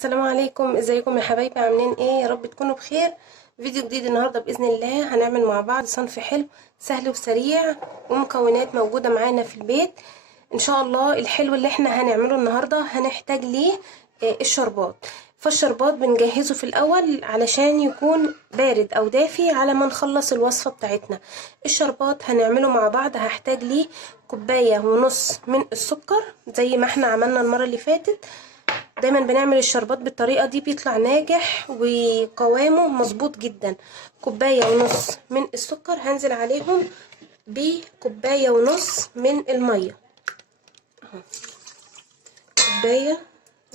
السلام عليكم، ازيكم يا حبايبي؟ عاملين ايه؟ يا رب تكونوا بخير. فيديو جديد النهارده باذن الله. هنعمل مع بعض صنف حلو سهل وسريع ومكونات موجوده معانا في البيت ان شاء الله. الحلو اللي احنا هنعمله النهارده هنحتاج ليه الشربات. فالشربات بنجهزه في الاول علشان يكون بارد او دافي على ما نخلص الوصفه بتاعتنا. الشربات هنعمله مع بعض. هحتاج ليه كوبايه ونص من السكر زي ما احنا عملنا المره اللي فاتت. دايما بنعمل الشربات بالطريقة دي بيطلع ناجح وقوامه مظبوط جدا. كوباية ونص من السكر هنزل عليهم بكوباية ونص من المية. كوباية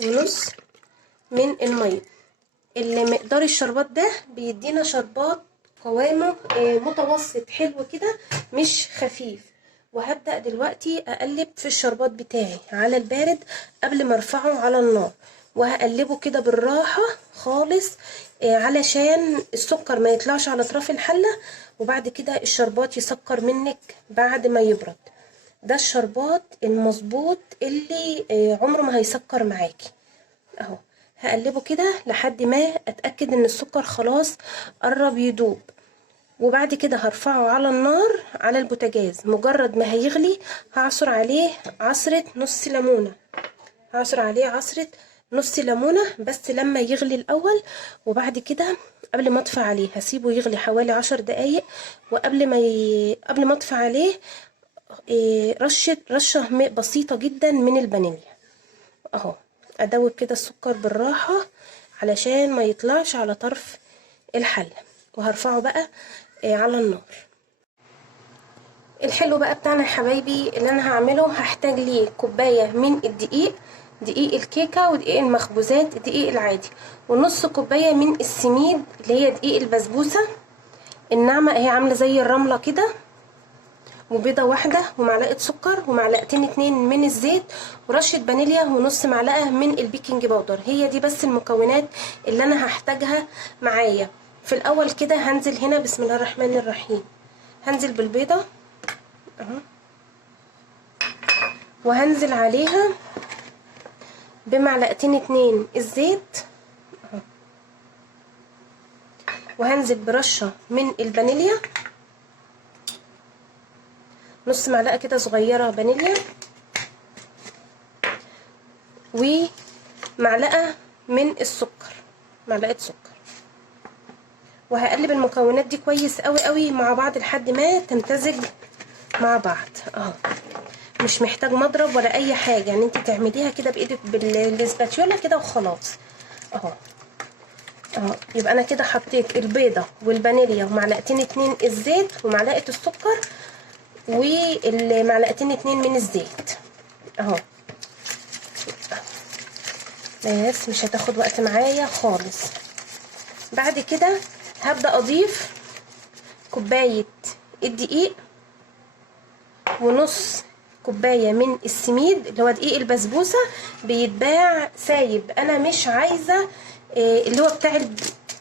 ونص من المية. اللي مقدار الشربات ده بيدينا شربات قوامه متوسط حلو كده، مش خفيف. وهبدأ دلوقتي اقلب في الشربات بتاعي على البارد قبل ما ارفعه على النار، وهقلبه كده بالراحة خالص علشان السكر ما يطلعش على اطراف الحلة، وبعد كده الشربات يسكر منك بعد ما يبرد. ده الشربات المظبوط اللي عمره ما هيسكر معاكي. اهو هقلبه كده لحد ما اتأكد ان السكر خلاص قرب يدوب، وبعد كده هرفعه على النار على البوتاجاز. مجرد ما هيغلي هعصر عليه عصرة نص ليمونة. هعصر عليه عصرة نص ليمونة بس لما يغلي الاول، وبعد كده قبل ما اطفي عليه هسيبه يغلي حوالي 10 دقايق. وقبل قبل ما اطفي عليه رشة بسيطة جدا من الفانيليا. اهو ادوب كده السكر بالراحة علشان ما يطلعش على طرف الحلة، وهرفعه بقى على النار. الحلو بقى بتاعنا يا حبايبي اللي انا هعمله، هحتاج ليه كوباية من الدقيق، دقيق الكيكة ودقيق المخبوزات الدقيق العادي، ونص كوباية من السميد اللي هي دقيق البسبوسة الناعمة اهي عاملة زي الرملة كده، وبيضة واحدة ومعلقة سكر ومعلقتين 2 من الزيت ورشة فانيليا ونص معلقة من البيكنج باودر. هي دي بس المكونات اللي انا هحتاجها معايا. في الاول كده هنزل هنا بسم الله الرحمن الرحيم، هنزل بالبيضة اهو، وهنزل عليها بمعلقتين 2 الزيت اهو، وهنزل برشة من الفانيليا، نص معلقة كده صغيرة فانيليا، ومعلقة من السكر، معلقة سكر. وهقلب المكونات دي كويس قوي قوي مع بعض لحد ما تمتزج مع بعض. اهو مش محتاج مضرب ولا اي حاجه، يعني انت تعمليها كده بايدك بالسباتيولا كده وخلاص. اهو يبقى انا كده حطيت البيضه والفانيليا ومعلقتين 2 الزيت ومعلقه السكر والمعلقتين 2 من الزيت اهو. بس مش هتاخد وقت معايا خالص. بعد كده هبدأ اضيف كوباية الدقيق ونص كوباية من السميد اللي هو دقيق البسبوسة، بيتباع سايب. انا مش عايزة اللي هو بتاع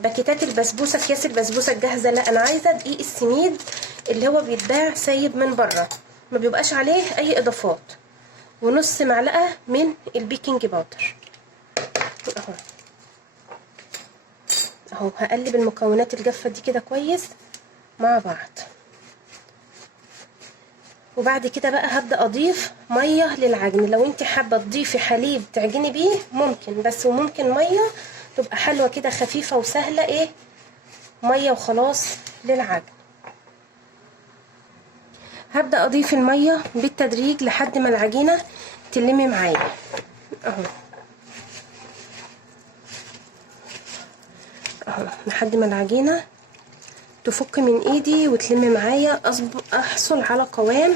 باكيتات البسبوسة اكياس البسبوسة الجاهزة، لا انا عايزة دقيق السميد اللي هو بيتباع سايب من بره، ما بيبقاش عليه اي اضافات. ونص معلقة من البيكنج باودر اهو. هقلب المكونات الجافة دي كده كويس مع بعض، وبعد كده بقى هبدأ اضيف مية للعجن. لو انت حابة تضيفي حليب تعجني بيه ممكن، بس وممكن مية تبقى حلوة كده خفيفة وسهلة، مية وخلاص للعجن. هبدأ اضيف المية بالتدريج لحد ما العجينة تلمي معايا اهو لحد ما العجينة تفك من ايدي وتلم معايا، احصل على قوام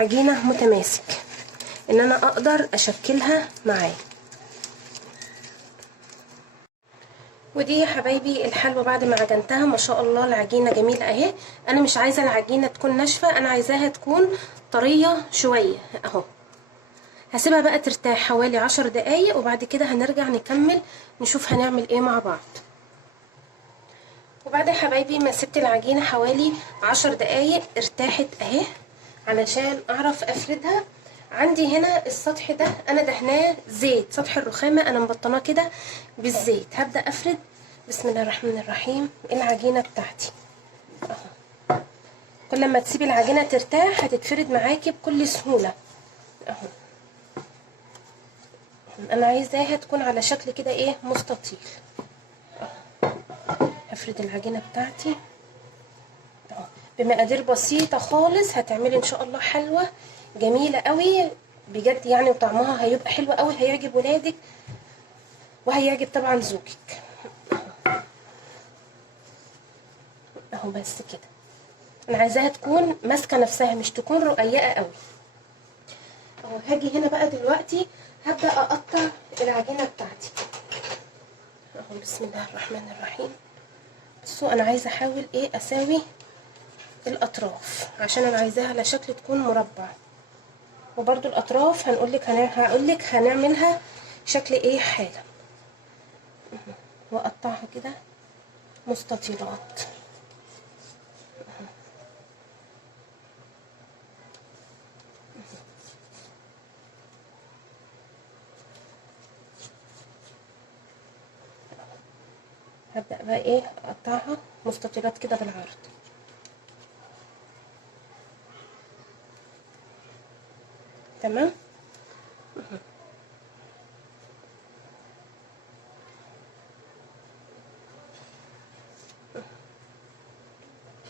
عجينة متماسك ان انا اقدر اشكلها معايا. ودي يا حبايبي الحلوى بعد ما عجنتها ما شاء الله العجينة جميلة اهي. انا مش عايزة العجينة تكون ناشفة، انا عايزاها تكون طرية شوية اهو. هسيبها بقى ترتاح حوالي 10 دقايق، وبعد كده هنرجع نكمل نشوف هنعمل ايه مع بعض. وبعد يا حبايبي ما سبت العجينة حوالي 10 دقايق ارتاحت اهي علشان اعرف افردها عندي هنا السطح ده انا دهناه زيت، سطح الرخامه انا مبطناه كده بالزيت. هبدا افرد بسم الله الرحمن الرحيم العجينه بتاعتي اهو. كل ما تسيبي العجينه ترتاح هتتفرد معاكي بكل سهوله اهو. انا عايزاها تكون على شكل كده ايه مستطيل اهو. هفرد العجينه بتاعتي اهو بمقادير بسيطه خالص، هتعملي ان شاء الله حلوه جميله قوي بجد يعني، وطعمها هيبقى حلو قوي، هيعجب ولادك وهيعجب طبعا زوجك اهو. بس كده انا عايزاها تكون ماسكه نفسها، مش تكون رقيقه قوي اهو. هاجي هنا بقى دلوقتي هبدا اقطع العجينه بتاعتي اهو. بسم الله الرحمن الرحيم. بصوا انا عايزه احاول ايه اساوي الاطراف عشان انا عايزاها على شكل تكون مربع، وبرده الاطراف هقولك هنعملها شكل ايه حالا. واقطعها كده مستطيلات هبدأ بقى ايه اقطعها مستطيلات كده بالعرض. تمام.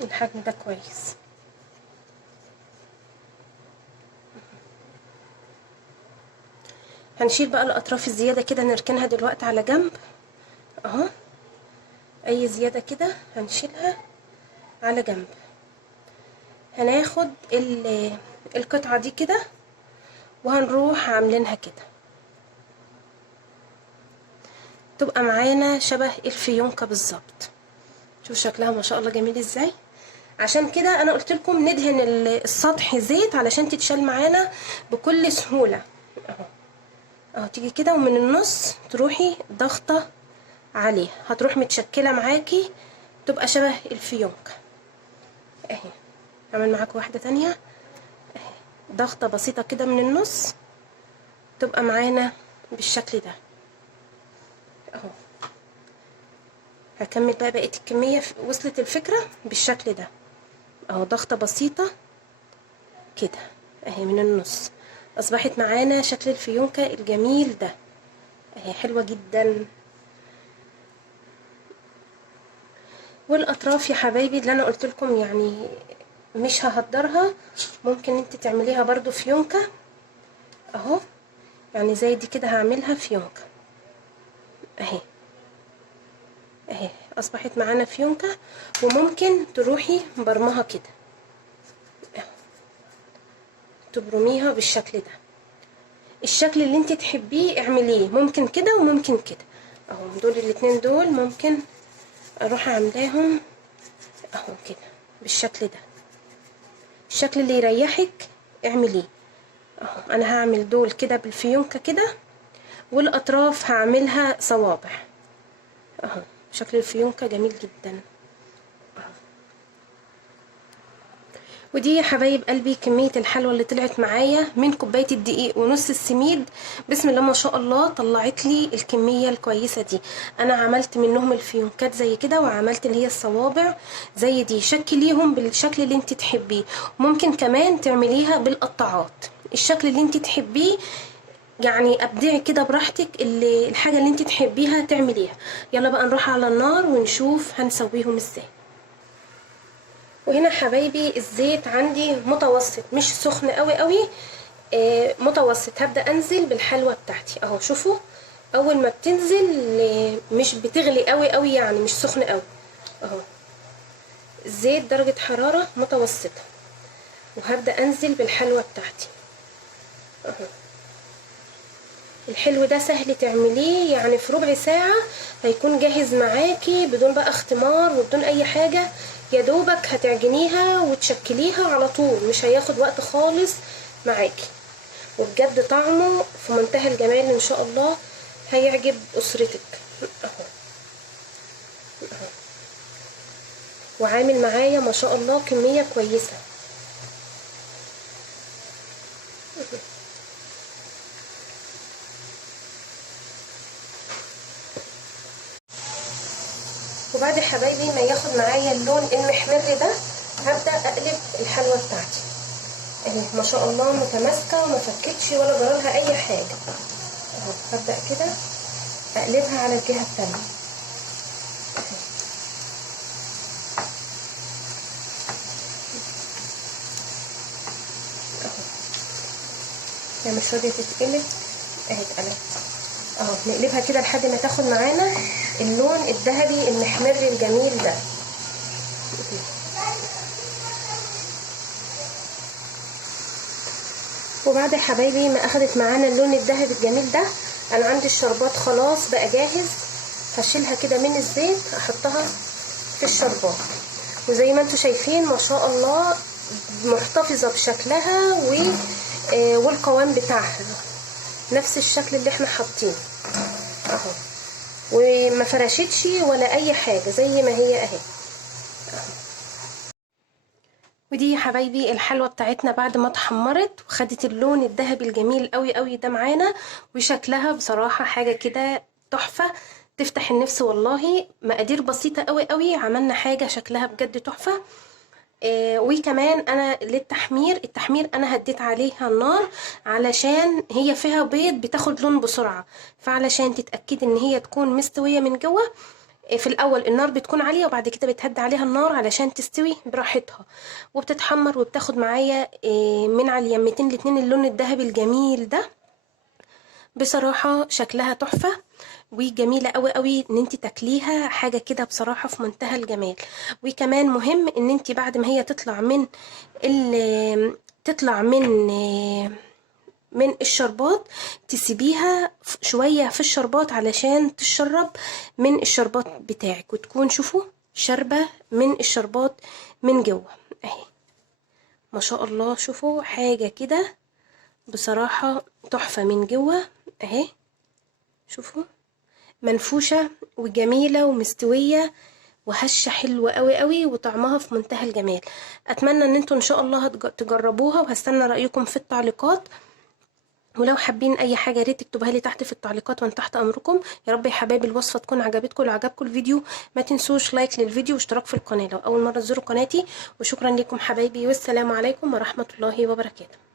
الحجم ده كويس. هنشيل بقى الاطراف الزياده كده نركنها دلوقتي على جنب اهو. اي زياده كده هنشيلها على جنب. هناخد القطعه دي كده وهنروح عاملينها كده تبقى معانا شبه الفيونكه بالظبط. شوف شكلها ما شاء الله جميل ازاي. عشان كده انا قلت لكم ندهن السطح زيت علشان تتشال معانا بكل سهوله اهو. اهو تيجي كده ومن النص تروحي ضغطه عليه، هتروح متشكله معاكي تبقى شبه الفيونكه اهي. هعمل معاكم واحده تانية اهي، ضغطه بسيطه كده من النص تبقى معانا بالشكل ده اهو. هكمل بقى بقيه الكميه. وصلت الفكره بالشكل ده اهو، ضغطه بسيطه كده اهي من النص، اصبحت معانا شكل الفيونكه الجميل ده اهي، حلوه جدا. والاطراف يا حبايبي اللي انا قلت لكم يعني مش ههدرها، ممكن انت تعمليها برضو فيونكه اهو، يعني زي دي كده هعملها فيونكه اهي اهي، اصبحت معانا فيونكه. وممكن تروحي برمها كده اهو، تبرميها بالشكل ده، الشكل اللي انت تحبيه اعمليه، ممكن كده وممكن كده اهو. دول الاتنين دول ممكن اروح اعملهم اهو كده بالشكل ده، الشكل اللي يريحك اعمليه اهو. انا هعمل دول كده بالفيونكه كده، والاطراف هعملها صوابع اهو. شكل الفيونكه جميل جدا. ودي يا حبايب قلبي كمية الحلوى اللي طلعت معايا من كوباية الدقيق ونص السميد. بسم الله ما شاء الله طلعت لي الكمية الكويسة دي. انا عملت منهم الفيونكات زي كده، وعملت اللي هي الصوابع زي دي. شكليهم بالشكل اللي انت تحبيه، ممكن كمان تعمليها بالقطاعات الشكل اللي انت تحبيه، يعني ابدعي كده براحتك، الحاجة اللي انت تحبيها تعمليها. يلا بقى نروح على النار ونشوف هنسويهم ازاي. وهنا حبايبي الزيت عندي متوسط، مش سخن قوي قوي، متوسط. هبدأ انزل بالحلوى بتاعتي اهو. شوفوا اول ما بتنزل مش بتغلي قوي قوي، يعني مش سخن قوي اهو. الزيت درجة حرارة متوسطة، وهبدأ انزل بالحلوى بتاعتي اهو. الحلو ده سهل تعمليه، يعني في ربع ساعة هيكون جاهز معاكي بدون بقى اختمار وبدون اي حاجة. يا دوبك هتعجنيها وتشكليها على طول، مش هياخد وقت خالص معاكي، وبجد طعمه في منتهى الجمال ان شاء الله، هيعجب اسرتك اهو. وعامل معايا ما شاء الله كمية كويسة. وبعد يا حبايبي ما ياخد معايا اللون المحمر ده هبدا اقلب الحلوه بتاعتي اهي. ما شاء الله متماسكه وما فكتش ولا جرالها اي حاجه اهو. هبدا كده اقلبها على الجهه التانيه هي مش راضيه تتقلب اهي. اتقلبت اهو. نقلبها كده لحد ما تاخد معانا اللون الذهبي المحمر الجميل ده. وبعد يا حبايبي ما اخدت معانا اللون الذهبي الجميل ده، انا عندي الشربات خلاص بقى جاهز. هشيلها كده من الزيت احطها في الشربات، وزي ما انتم شايفين ما شاء الله محتفظه بشكلها والقوام بتاعها نفس الشكل اللي احنا حاطينه اهو، وما فرشتش ولا اي حاجه زي ما هي اهي. ودي يا حبايبي الحلوه بتاعتنا بعد ما اتحمرت وخدت اللون الذهبي الجميل قوي قوي ده معانا، وشكلها بصراحه حاجه كده تحفه تفتح النفس والله. مقادير بسيطه قوي قوي عملنا حاجه شكلها بجد تحفه. وكمان انا التحمير انا هديت عليها النار علشان هي فيها بيض بتاخد لون بسرعه، فعلشان تتاكدي ان هي تكون مستويه من جوه في الاول النار بتكون عاليه، وبعد كده بتهدي عليها النار علشان تستوي براحتها، وبتتحمر وبتاخد معايا من على اليمتين الاتنين اللون الذهبي الجميل ده. بصراحه شكلها تحفه وجميله قوي قوي ان انت تاكليها، حاجه كده بصراحه في منتهى الجمال. وكمان مهم ان انت بعد ما هي تطلع من الشربات تسيبيها شويه في الشربات علشان تشرب من الشربات بتاعك، وتكون شوفوا شربه من الشربات من جوه اهي. ما شاء الله شوفوا حاجه كده بصراحه تحفه من جوه اهي. شوفوا منفوشة وجميلة ومستوية وهشة حلوة قوي قوي وطعمها في منتهى الجمال. اتمنى ان انتوا ان شاء الله تجربوها، وهستنى رأيكم في التعليقات. ولو حابين اي حاجة يا ريت تكتبوها لي تحت في التعليقات وانا تحت امركم. يا رب يا حبايبي الوصفة تكون عجبتكم. لو عجبكم الفيديو ما تنسوش لايك للفيديو واشتراك في القناة لو اول مرة تزوروا قناتي. وشكرا لكم حبايبي، والسلام عليكم ورحمة الله وبركاته.